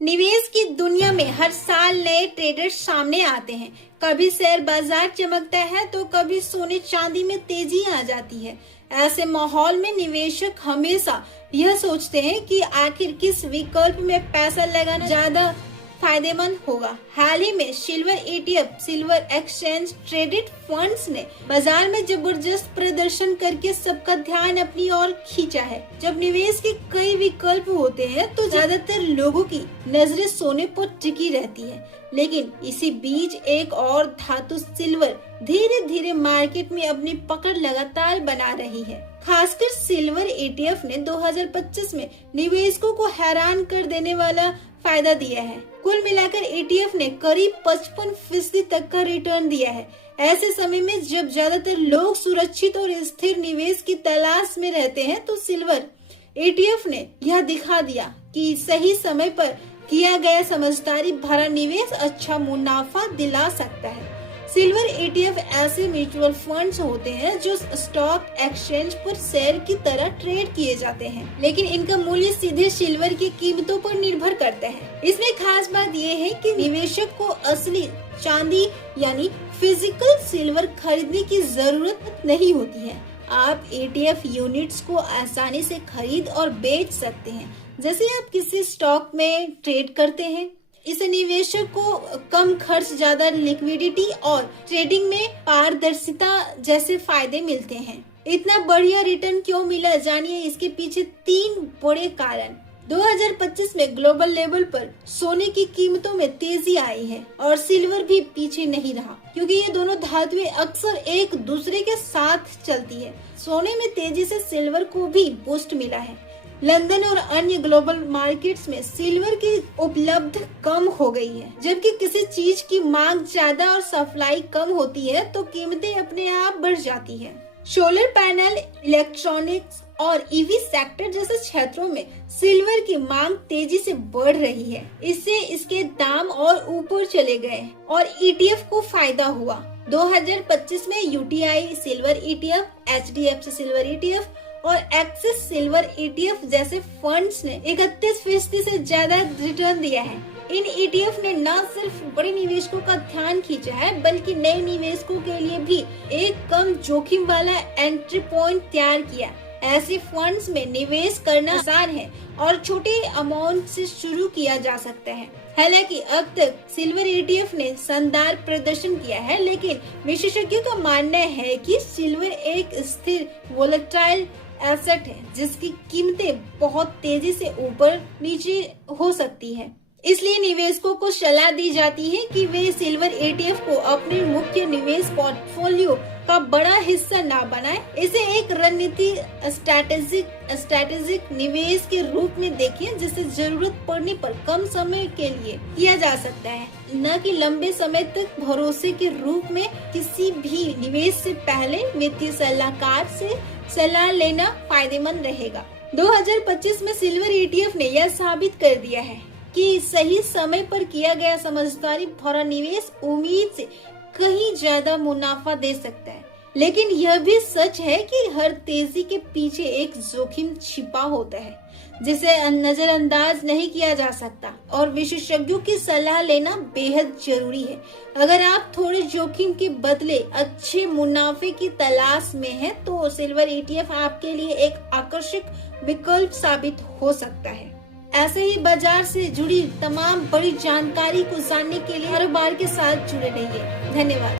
निवेश की दुनिया में हर साल नए ट्रेडर्स सामने आते हैं। कभी शेयर बाजार चमकता है तो कभी सोने चांदी में तेजी आ जाती है। ऐसे माहौल में निवेशक हमेशा यह सोचते हैं कि आखिर किस विकल्प में पैसा लगाना ज्यादा फायदेमंद होगा। हाल ही में silver ETF, silver exchange traded funds ने बाजार में जबरदस्त प्रदर्शन करके सबका ध्यान अपनी ओर खींचा है। जब निवेश के कई विकल्प होते हैं तो ज्यादातर लोगों की नजरें सोने पर टिकी रहती है, लेकिन इसी बीच एक और धातु सिल्वर धीरे धीरे मार्केट में अपनी पकड़ लगातार बना रही है। खासकर सिल्वर ETF ने 2025 में निवेशकों को हैरान कर देने वाला फायदा दिया है। कुल मिलाकर ETF ने करीब 55% तक का रिटर्न दिया है। ऐसे समय में जब ज्यादातर लोग सुरक्षित और स्थिर निवेश की तलाश में रहते हैं तो सिल्वर ETF ने यह दिखा दिया कि सही समय पर किया गया समझदारी भरा निवेश अच्छा मुनाफा दिला सकता है। सिल्वर ETF ऐसे म्यूचुअल फंड्स होते हैं जो स्टॉक एक्सचेंज पर शेयर की तरह ट्रेड किए जाते हैं, लेकिन इनका मूल्य सीधे सिल्वर की कीमतों पर निर्भर करता है। इसमें खास बात यह है कि निवेशक को असली चांदी यानी फिजिकल सिल्वर खरीदने की जरूरत नहीं होती है। आप ETF यूनिट्स को आसानी से खरीद और बेच सकते हैं, जैसे आप किसी स्टॉक में ट्रेड करते हैं। इस निवेशक को कम खर्च, ज्यादा लिक्विडिटी और ट्रेडिंग में पारदर्शिता जैसे फायदे मिलते हैं। इतना बढ़िया रिटर्न क्यों मिला, जानिए इसके पीछे 3 बड़े कारण। 2025 में ग्लोबल लेवल पर सोने की कीमतों में तेजी आई है और सिल्वर भी पीछे नहीं रहा, क्योंकि ये दोनों धातुएं अक्सर एक दूसरे के साथ चलती है। सोने में तेजी से सिल्वर को भी बूस्ट मिला है। लंदन और अन्य ग्लोबल मार्केट्स में सिल्वर की उपलब्ध कम हो गई है। जबकि किसी चीज की मांग ज्यादा और सप्लाई कम होती है तो कीमतें अपने आप बढ़ जाती है। सोलर पैनल, इलेक्ट्रॉनिक्स और EV सेक्टर जैसे क्षेत्रों में सिल्वर की मांग तेजी से बढ़ रही है। इससे इसके दाम और ऊपर चले गए और ETF को फायदा हुआ। 2025 में UTI silver ETF, HDFC silver ETF और एक्सिस सिल्वर ETF जैसे फंड्स ने 31% से ज्यादा रिटर्न दिया है। इन ETF ने न सिर्फ बड़े निवेशकों का ध्यान खींचा है, बल्कि नए निवेशकों के लिए भी एक कम जोखिम वाला एंट्री पॉइंट तैयार किया। ऐसे फंड्स में निवेश करना आसान है और छोटे अमाउंट से शुरू किया जा सकता है। हालांकि अब तक सिल्वर ETF ने शानदार प्रदर्शन किया है, लेकिन विशेषज्ञों का मानना है कि सिल्वर एक स्थिर वोलेटाइल एसेट है जिसकी कीमतें बहुत तेजी से ऊपर नीचे हो सकती है। इसलिए निवेशकों को सलाह दी जाती है कि वे सिल्वर ETF को अपने मुख्य निवेश पोर्टफोलियो का बड़ा हिस्सा ना बनाएं। इसे एक रणनीति स्ट्रैटेजिक निवेश के रूप में देखें, जिसे जरूरत पड़ने पर कम समय के लिए किया जा सकता है, न कि लंबे समय तक भरोसे के रूप में। किसी भी निवेश से पहले वित्तीय सलाहकार से सलाह लेना फायदेमंद रहेगा। 2025 में सिल्वर ETF ने यह साबित कर दिया है कि सही समय पर किया गया समझदारी भरा निवेश उम्मीद से कहीं ज्यादा मुनाफा दे सकता है। लेकिन यह भी सच है कि हर तेजी के पीछे एक जोखिम छिपा होता है जिसे नजरअंदाज नहीं किया जा सकता, और विशेषज्ञों की सलाह लेना बेहद जरूरी है। अगर आप थोड़े जोखिम के बदले अच्छे मुनाफे की तलाश में हैं, तो सिल्वर ETF आपके लिए एक आकर्षक विकल्प साबित हो सकता है। ऐसे ही बाजार से जुड़ी तमाम बड़ी जानकारी को जानने के लिए हर बार के साथ जुड़े रहिए। धन्यवाद।